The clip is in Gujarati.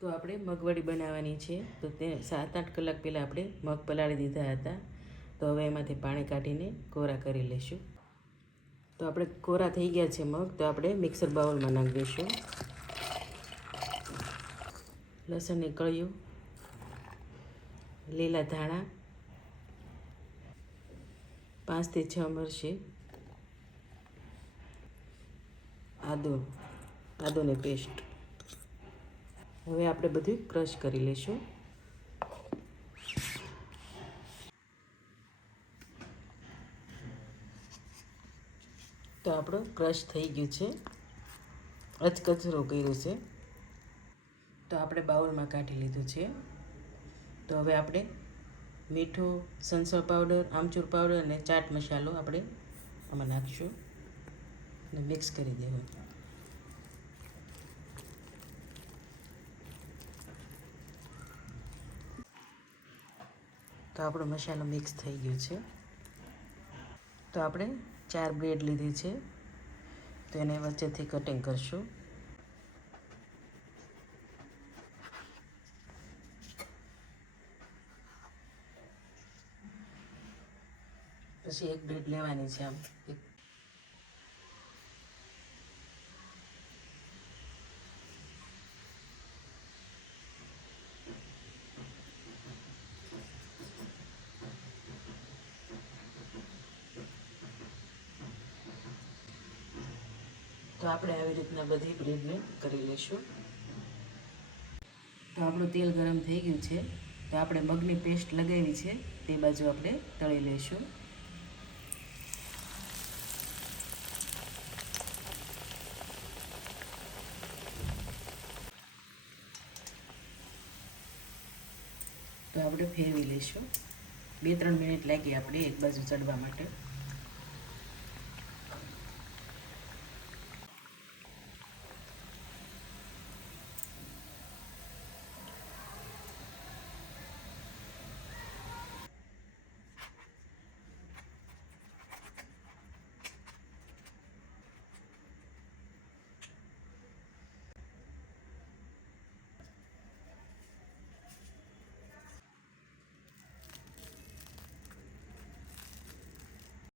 તો આપણે મગવડી બનાવવાની છે. તો તે સાત આઠ કલાક પહેલાં આપણે મગ પલાળી દીધા હતા. તો હવે એમાંથી પાણી કાઢીને કોરા કરી લઈશું. તો આપણે કોરા થઈ ગયા છે મગ, તો આપણે મિક્સર બાઉલમાં નાખી દઈશું. લસણની કળિયું લીલા ધાણા. પાંચથી છ મરશી આદુ, આદુની પેસ્ટ હવે આપણે બધું ક્રશ કરી લઈશું તો આપણું ક્રશ થઈ ગયું છે. અચકચરો કર્યું છે. તો આપણે બાઉલમાં કાઢી લીધું છે. તો હવે આપણે મીઠું સંસળ પાવડર, આમચૂર પાવડર અને ચાટ મસાલો આપણે આમાં નાખીશું અને મિક્સ કરી દેવું તો આપણો મસાલો મિક્સ થઈ ગયો છે. તો આપણે ચાર બ્રેડ લીધી છે. તો એને વચ્ચેથી કટિંગ કરશું. પછી એક બ્રેડ લેવાની છે આમ. એક તો આપણે આવી રીતના બધી બ્રેડને કરી લઈશું. તો આપણું તેલ ગરમ થઈ ગયું છે. તો આપણે મગની પેસ્ટ લગાવી છે. તે બાજુ આપણે તળી લઈશું. તો આપણે ફેરવી લઈશું. બે ત્રણ મિનિટ લાગી આપણે એક બાજુ ચડવા માટે.